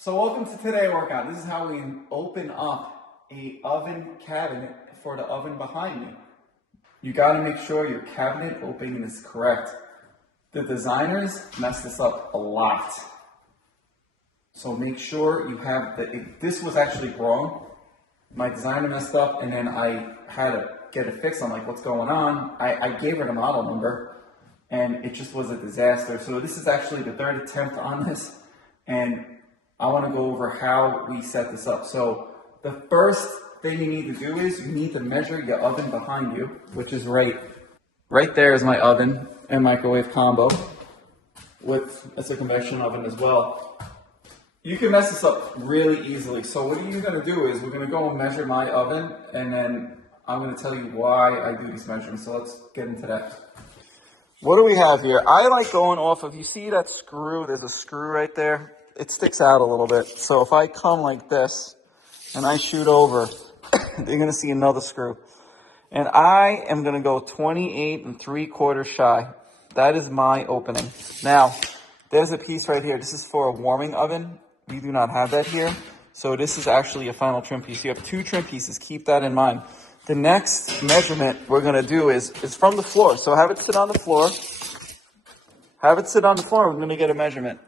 So welcome to Today Workout. This is how we open up a oven cabinet for the oven behind me. You got to make sure your cabinet opening is correct. The designers messed this up a lot. So make sure you have this was actually wrong. My designer messed up and then I had to get it fixed. I'm like, what's going on? I gave her the model number and it just was a disaster. So this is actually the third attempt on this. And I want to go over how we set this up. So the first thing you need to do is you need to measure your oven behind you, which is right there is my oven and microwave combo. It's a convection oven as well. You can mess this up really easily. So what you're going to do is we're going to go and measure my oven, and then I'm going to tell you why I do these measurements. So let's get into that. What do we have here? I like going off of, you see that screw? There's a screw right there. It sticks out a little bit. So if I come like this and I shoot over, you're going to see another screw. And I am going to go 28 3/4 shy. That is my opening. Now, there's a piece right here. This is for a warming oven. We do not have that here. So this is actually a final trim piece. You have 2 trim pieces. Keep that in mind. The next measurement we're going to do is from the floor. So have it sit on the floor. Have it sit on the floor. We're going to get a measurement.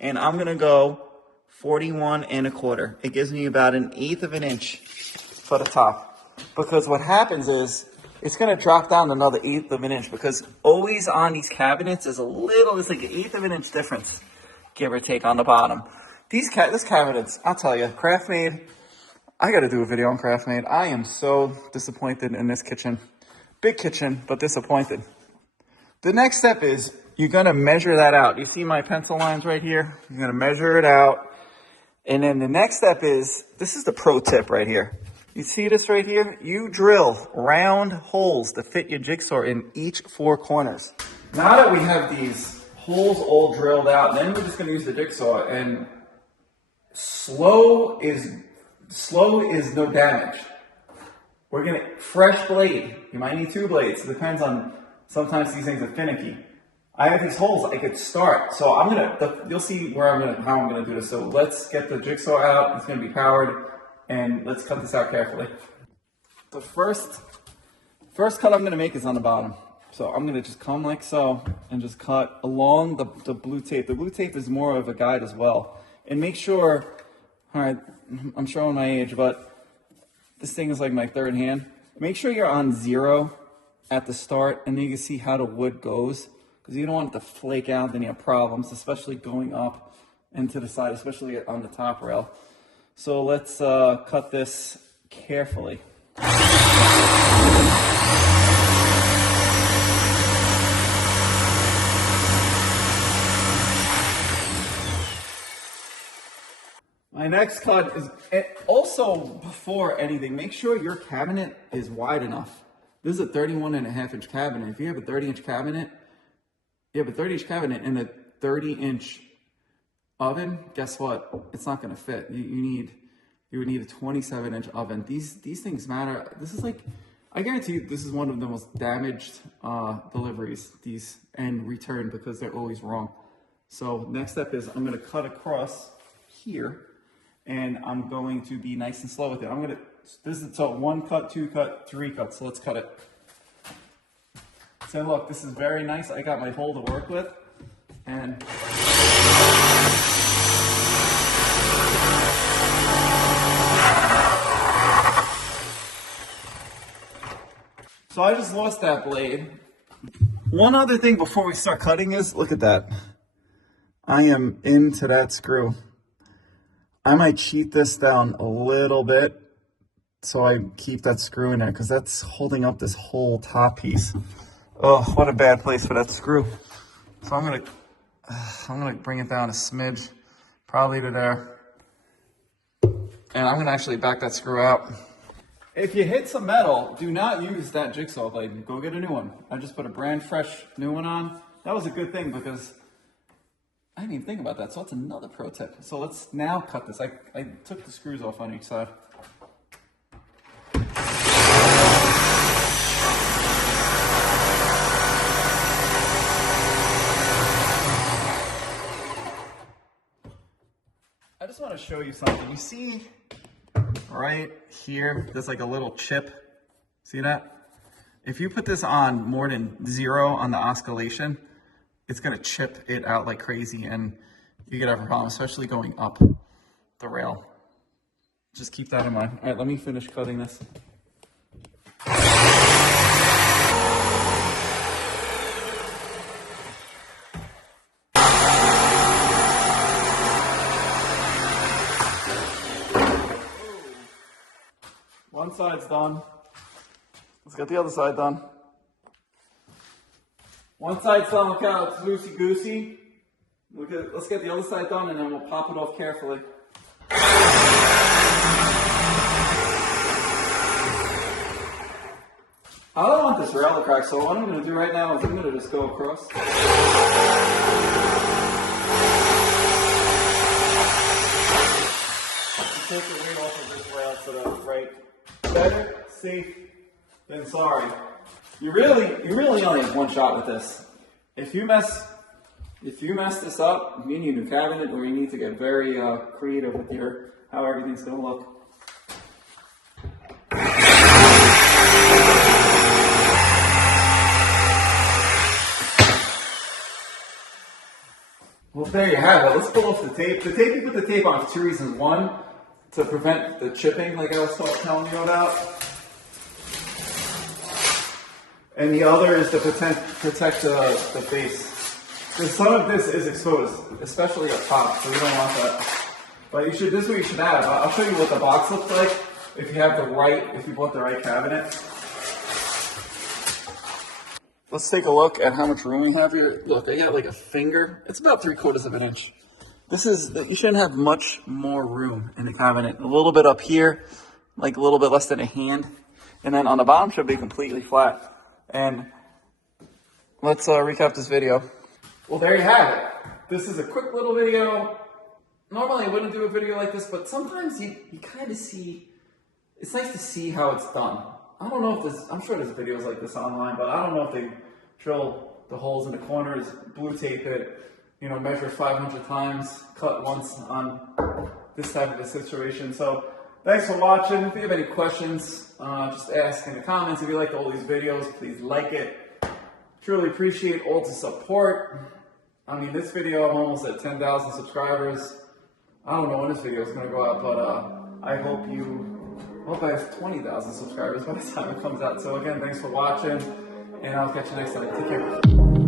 And I'm going to go 41 1/4. It gives me about 1/8 of an inch for the top. Because what happens is it's going to drop down another 1/8 of an inch, because always on these cabinets is it's like 1/8 of an inch difference, give or take, on the bottom. This cabinets, I'll tell you, Craftmade, I got to do a video on Craftmade. I am so disappointed in this kitchen. Big kitchen, but disappointed. The next step is you're going to measure that out. You see my pencil lines right here? You're going to measure it out. And then the next step is, this is the pro tip right here. You see this right here? You drill round holes to fit your jigsaw in each 4 corners. Now that we have these holes all drilled out, then we're just going to use the jigsaw, and slow is no damage. We're going to, fresh blade. You might need 2 blades. It depends on, sometimes these things are finicky. I have these holes I could start. So you'll see how I'm going to do this. So let's get the jigsaw out. It's going to be powered. And let's cut this out carefully. The first cut I'm going to make is on the bottom. So I'm going to just come like so and just cut along the blue tape. The blue tape is more of a guide as well. And make sure, all right, I'm showing my age, but this thing is like my third hand. Make sure you're on 0 at the start, and then you can see how the wood goes, because you don't want it to flake out, then you have problems, especially going up and to the side, especially on the top rail. So let's cut this carefully. My next cut is, also before anything, make sure your cabinet is wide enough. This is a 31.5-inch cabinet. If you have a 30-inch cabinet, and a 30-inch oven, guess what? It's not going to fit. You would need a 27-inch oven. These things matter. This is like, I guarantee you, this is one of the most damaged deliveries, these, and returned, because they're always wrong. So next step is I'm going to cut across here, and I'm going to be nice and slow with it. This is 1 cut, 2 cut, 3 cuts. So let's cut it. So look, this is very nice. I got my hole to work with, and so I just lost that blade. One other thing before we start cutting is, look at that. I am into that screw. I might cheat this down a little bit so I keep that screw in there, because that's holding up this whole top piece. Oh, what a bad place for that screw. So I'm gonna bring it down a smidge, probably to there. And I'm gonna actually back that screw out. If you hit some metal, do not use that jigsaw blade. Go get a new one. I just put a brand fresh new one on. That was a good thing, because I didn't even think about that. So that's another pro tip. So let's now cut this. I took the screws off on each side. I just want to show you something. You see right here, there's like a little chip. See that? If you put this on more than 0 on the oscillation, it's going to chip it out like crazy, and you could have a problem, especially going up the rail. Just keep that in mind. All right, let me finish cutting this. One side's done. Let's get the other side done. One side's done, look how it's loosey-goosey. Let's get the other side done, and then we'll pop it off carefully. I don't want this rail to crack, so what I'm going to do right now is I'm going to just go across. Take the weight off of this rail to the right. Better safe than sorry. You really only have one shot with this. If you mess this up, you need a new cabinet, or you need to get very creative with how everything's going to look. Well, there you have it. Let's pull off the tape. The tape, you put the tape on for 2 reasons. One, to prevent the chipping, like I was telling you about. And the other is to protect the base. Because some of this is exposed, especially up top, so you don't want that. But this is what you should have. I'll show you what the box looks like if you bought the right cabinet. Let's take a look at how much room we have here. Look, I got like a finger. It's about 3/4 of an inch. You shouldn't have much more room in the cabinet. A little bit up here, like a little bit less than a hand. And then on the bottom should be completely flat. And let's recap this video. Well, there you have it. This is a quick little video. Normally I wouldn't do a video like this, but sometimes you kind of see, it's nice to see how it's done. I don't know if I'm sure there's videos like this online, but I don't know if they drill the holes in the corners, blue tape it, measure 500 times, cut once on this type of a situation. So thanks for watching. If you have any questions, just ask in the comments. If you like all these videos, please like it. Truly appreciate all the support. I mean, this video, I'm almost at 10,000 subscribers. I don't know when this video is going to go out, but I hope I have 20,000 subscribers by the time it comes out. So again, thanks for watching, and I'll catch you next time. Take care.